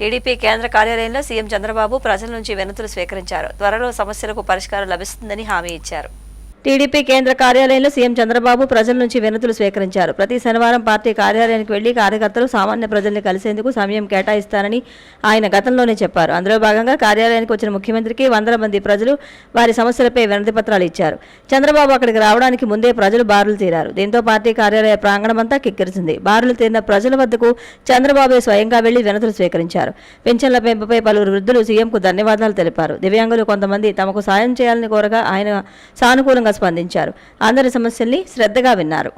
TDP కేంద్ర కార్యాలయంలో CM Chandrababu ప్రజల నుంచి వినతులు స్వీకరించారు. త్వరలో సమస్యలకు పరిష్కారం లభిస్తుందని హామీ ఇచ్చారు. టీడీపీ కేంద్ర కార్యాలయంలో సీఎం చంద్రబాబు ప్రజల నుంచి వినతులు స్వీకరించారు. ప్రతి శనివారం పార్టీ కార్యాలయానికి వెళ్లి కార్యకర్తలు సామాన్య ప్రజల్ని కలిసేందుకు సమయం కేటాయిస్తారని ఆయన గతంలోనే చెప్పారు. అందులో భాగంగా కార్యాలయానికి వచ్చిన ముఖ్యమంత్రికి వందల మంది ప్రజలు వారి సమస్యలపై వినతి పత్రాలు ఇచ్చారు. చంద్రబాబు అక్కడికి రావడానికి ముందే ప్రజలు బారులు తీరారు. దీంతో పార్టీ కార్యాలయ ప్రాంగణమంతా కిక్కిరిసింది. బారులు తీరిన ప్రజల వద్దకు చంద్రబాబు స్వయంగా వెళ్లి వినతులు స్వీకరించారు. పెన్షన్ల పెంపుపై పలువురు వృద్ధులు సీఎంకు ధన్యవాదాలు తెలిపారు. దివ్యాంగులు కొంతమంది తమకు సాయం చేయాలని కోరగా ఆయన సానుకూలంగా స్పందించారు. అందరి సమస్యల్ని శ్రద్ధగా విన్నారు.